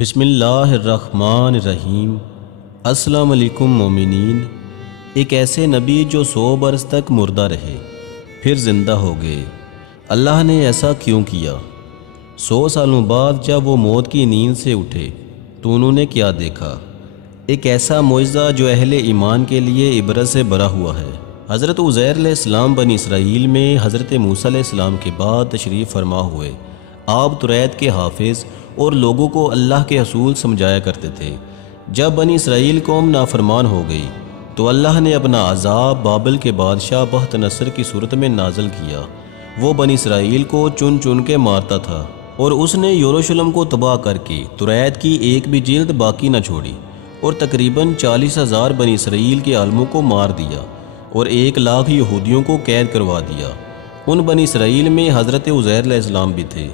بسم اللہ الرحمن الرحیم۔ السلام علیکم مومنین۔ ایک ایسے نبی جو 100 برس تک مردہ رہے پھر زندہ ہو گئے، اللہ نے ایسا کیوں کیا؟ 100 سالوں بعد جب وہ موت کی نیند سے اٹھے تو انہوں نے کیا دیکھا؟ ایک ایسا معجزہ جو اہل ایمان کے لیے عبرت سے بھرا ہوا ہے۔ حضرت عزیر علیہ السلام بنی اسرائیل میں حضرت موسیٰ علیہ السلام کے بعد تشریف فرما ہوئے۔ آپ توریت کے حافظ اور لوگوں کو اللہ کے اصول سمجھایا کرتے تھے۔ جب بنی اسرائیل قوم نافرمان ہو گئی تو اللہ نے اپنا عذاب بابل کے بادشاہ بخت نصر کی صورت میں نازل کیا۔ وہ بنی اسرائیل کو چن چن کے مارتا تھا اور اس نے یروشلم کو تباہ کر کے توریت کی ایک بھی جلد باقی نہ چھوڑی، اور تقریباً 40,000 بنی اسرائیل کے عالموں کو مار دیا اور 1,00,000 یہودیوں کو قید کروا دیا۔ ان بنی اسرائیل میں حضرت عزیر علیہ السلام بھی تھے۔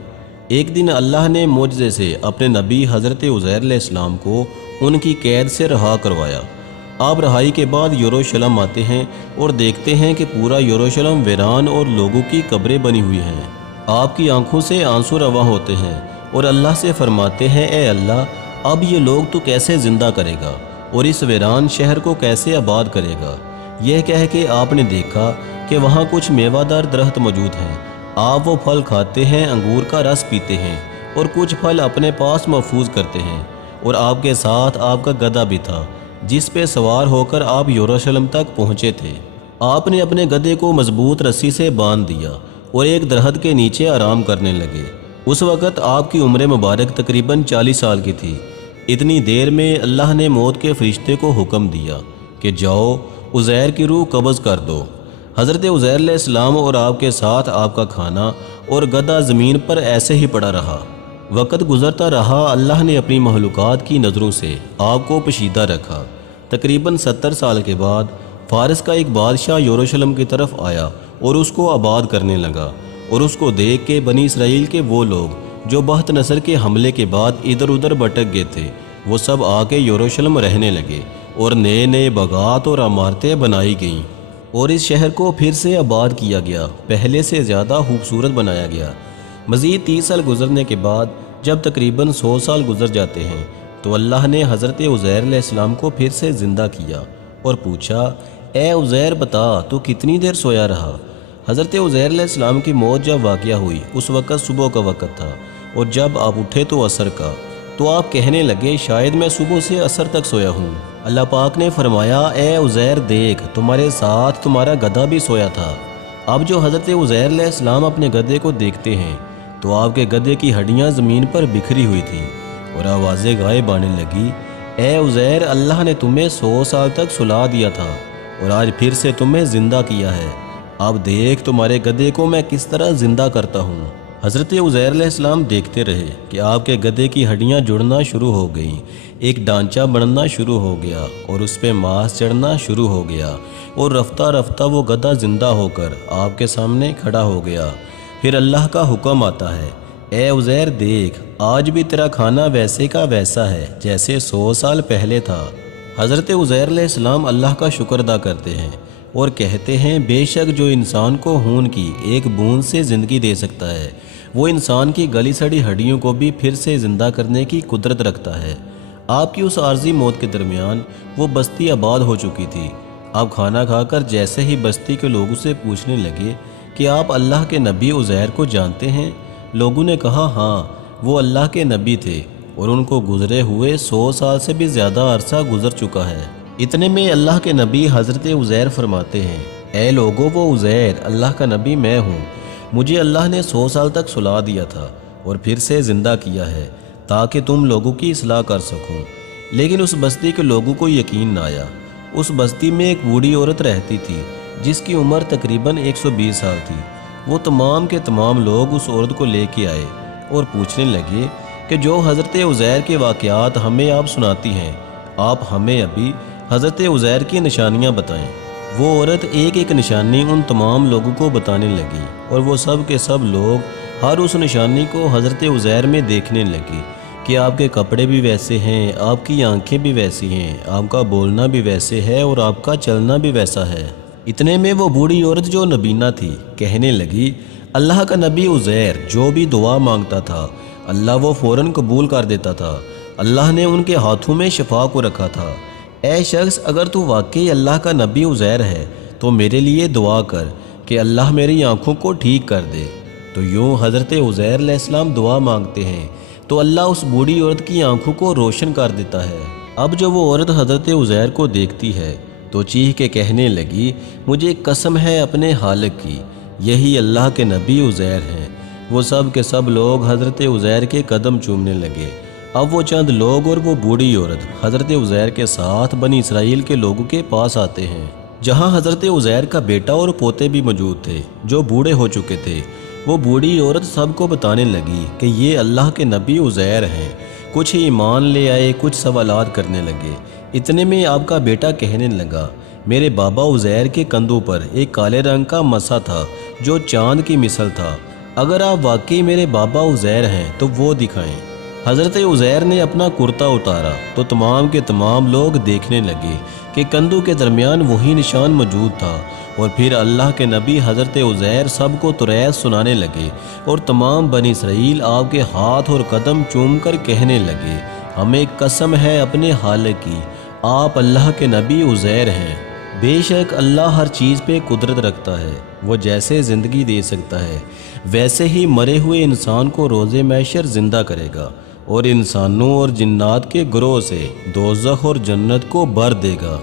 ایک دن اللہ نے معجزے سے اپنے نبی حضرت عزیر علیہ السلام کو ان کی قید سے رہا کروایا۔ آپ رہائی کے بعد یروشلم آتے ہیں اور دیکھتے ہیں کہ پورا یروشلم ویران اور لوگوں کی قبریں بنی ہوئی ہیں۔ آپ کی آنکھوں سے آنسو رواں ہوتے ہیں اور اللہ سے فرماتے ہیں، اے اللہ، اب یہ لوگ تو کیسے زندہ کرے گا اور اس ویران شہر کو کیسے آباد کرے گا؟ یہ کہہ کے آپ نے دیکھا کہ وہاں کچھ میوہ دار درخت موجود ہیں۔ آپ وہ پھل کھاتے ہیں، انگور کا رس پیتے ہیں اور کچھ پھل اپنے پاس محفوظ کرتے ہیں، اور آپ کے ساتھ آپ کا گدھا بھی تھا جس پہ سوار ہو کر آپ یروشلم تک پہنچے تھے۔ آپ نے اپنے گدھے کو مضبوط رسی سے باندھ دیا اور ایک درخت کے نیچے آرام کرنے لگے۔ اس وقت آپ کی عمر مبارک تقریباً 40 سال کی تھی۔ اتنی دیر میں اللہ نے موت کے فرشتے کو حکم دیا کہ جاؤ عزیر کی روح قبض کر دو۔ حضرت عزیر علیہ السلام اور آپ کے ساتھ آپ کا کھانا اور گدھا زمین پر ایسے ہی پڑا رہا۔ وقت گزرتا رہا، اللہ نے اپنی مخلوقات کی نظروں سے آپ کو پوشیدہ رکھا۔ تقریباً 70 سال کے بعد فارس کا ایک بادشاہ یروشلم کی طرف آیا اور اس کو آباد کرنے لگا، اور اس کو دیکھ کے بنی اسرائیل کے وہ لوگ جو بخت نصر کے حملے کے بعد ادھر ادھر بھٹک گئے تھے، وہ سب آ کے یروشلم رہنے لگے، اور نئے نئے باغات اور عمارتیں بنائی گئیں، اور اس شہر کو پھر سے آباد کیا گیا، پہلے سے زیادہ خوبصورت بنایا گیا۔ مزید 30 سال گزرنے کے بعد جب تقریباً 100 سال گزر جاتے ہیں تو اللہ نے حضرت عزیر علیہ السلام کو پھر سے زندہ کیا اور پوچھا، اے عزیر بتا تو کتنی دیر سویا رہا؟ حضرت عزیر علیہ السلام کی موت جب واقعہ ہوئی اس وقت صبح کا وقت تھا، اور جب آپ اٹھے تو عصر کا، تو آپ کہنے لگے شاید میں صبح سے عصر تک سویا ہوں۔ اللہ پاک نے فرمایا، اے عزیر دیکھ تمہارے ساتھ تمہارا گدھا بھی سویا تھا۔ اب جو حضرت عزیر علیہ السلام اپنے گدھے کو دیکھتے ہیں تو آپ کے گدھے کی ہڈیاں زمین پر بکھری ہوئی تھیں اور آوازیں غائب آنے لگی، اے عزیر اللہ نے تمہیں 100 سال تک سلا دیا تھا اور آج پھر سے تمہیں زندہ کیا ہے۔ اب دیکھ تمہارے گدھے کو میں کس طرح زندہ کرتا ہوں۔ حضرت عزیر علیہ السلام دیکھتے رہے کہ آپ کے گدھے کی ہڈیاں جڑنا شروع ہو گئیں، ایک ڈھانچہ بننا شروع ہو گیا اور اس پہ ماس چڑھنا شروع ہو گیا، اور رفتہ رفتہ وہ گدھا زندہ ہو کر آپ کے سامنے کھڑا ہو گیا۔ پھر اللہ کا حکم آتا ہے، اے عزیر دیکھ آج بھی تیرا کھانا ویسے کا ویسا ہے جیسے 100 سال پہلے تھا۔ حضرت عزیر علیہ السلام اللہ کا شکر ادا کرتے ہیں اور کہتے ہیں، بے شک جو انسان کو خون کی ایک بوند سے زندگی دے سکتا ہے، وہ انسان کی گلی سڑی ہڈیوں کو بھی پھر سے زندہ کرنے کی قدرت رکھتا ہے۔ آپ کی اس عارضی موت کے درمیان وہ بستی آباد ہو چکی تھی۔ آپ کھانا کھا کر جیسے ہی بستی کے لوگوں سے پوچھنے لگے کہ آپ اللہ کے نبی عزیر کو جانتے ہیں؟ لوگوں نے کہا ہاں، وہ اللہ کے نبی تھے اور ان کو گزرے ہوئے 100 سال سے بھی زیادہ عرصہ گزر چکا ہے۔ اتنے میں اللہ کے نبی حضرت عزیر فرماتے ہیں، اے لوگو وہ عزیر اللہ کا نبی میں ہوں، مجھے اللہ نے 100 سال تک سلا دیا تھا اور پھر سے زندہ کیا ہے تاکہ تم لوگوں کی اصلاح کر سکوں۔ لیکن اس بستی کے لوگوں کو یقین نہ آیا۔ اس بستی میں ایک بوڑھی عورت رہتی تھی جس کی عمر تقریباً 120 سال تھی۔ وہ تمام کے تمام لوگ اس عورت کو لے کے آئے اور پوچھنے لگے کہ جو حضرت عزیر کے واقعات ہمیں آپ سناتی ہیں، آپ ہمیں ابھی حضرت عزیر کی نشانیاں بتائیں۔ وہ عورت ایک ایک نشانی ان تمام لوگوں کو بتانے لگی، اور وہ سب کے سب لوگ ہر اس نشانی کو حضرت عزیر میں دیکھنے لگے کہ آپ کے کپڑے بھی ویسے ہیں، آپ کی آنکھیں بھی ویسی ہیں، آپ کا بولنا بھی ویسے ہے اور آپ کا چلنا بھی ویسا ہے۔ اتنے میں وہ بوڑھی عورت جو نبینہ تھی کہنے لگی، اللہ کا نبی عزیر جو بھی دعا مانگتا تھا اللہ وہ فوراً قبول کر دیتا تھا، اللہ نے ان کے ہاتھوں میں شفا کو رکھا تھا۔ اے شخص، اگر تو واقعی اللہ کا نبی عزیر ہے تو میرے لیے دعا کر کہ اللہ میری آنکھوں کو ٹھیک کر دے۔ تو یوں حضرت عزیر علیہ السلام دعا مانگتے ہیں تو اللہ اس بوڑھی عورت کی آنکھوں کو روشن کر دیتا ہے۔ اب جب وہ عورت حضرت عزیر کو دیکھتی ہے تو چیخ کے کہنے لگی، مجھے قسم ہے اپنے خالق کی، یہی اللہ کے نبی عزیر ہیں۔ وہ سب کے سب لوگ حضرت عزیر کے قدم چومنے لگے۔ اب وہ چند لوگ اور وہ بوڑھی عورت حضرت عزیر کے ساتھ بنی اسرائیل کے لوگوں کے پاس آتے ہیں، جہاں حضرت عزیر کا بیٹا اور پوتے بھی موجود تھے جو بوڑھے ہو چکے تھے۔ وہ بوڑھی عورت سب کو بتانے لگی کہ یہ اللہ کے نبی عزیر ہیں۔ کچھ ایمان لے آئے، کچھ سوالات کرنے لگے۔ اتنے میں آپ کا بیٹا کہنے لگا، میرے بابا عزیر کے کندھوں پر ایک کالے رنگ کا مسا تھا جو چاند کی مثل تھا۔ اگر آپ واقعی میرے بابا عزیر ہیں تو وہ دکھائیں۔ حضرت عزیر نے اپنا کرتا اتارا تو تمام کے تمام لوگ دیکھنے لگے کہ کندھوں کے درمیان وہی نشان موجود تھا۔ اور پھر اللہ کے نبی حضرت عزیر سب کو توریت سنانے لگے اور تمام بنی اسرائیل آپ کے ہاتھ اور قدم چوم کر کہنے لگے، ہمیں قسم ہے اپنے خالق کی، آپ اللہ کے نبی عزیر ہیں۔ بے شک اللہ ہر چیز پہ قدرت رکھتا ہے، وہ جیسے زندگی دے سکتا ہے ویسے ہی مرے ہوئے انسان کو روز محشر زندہ کرے گا اور انسانوں اور جنات کے گروہ سے دوزخ اور جنت کو بھر دے گا۔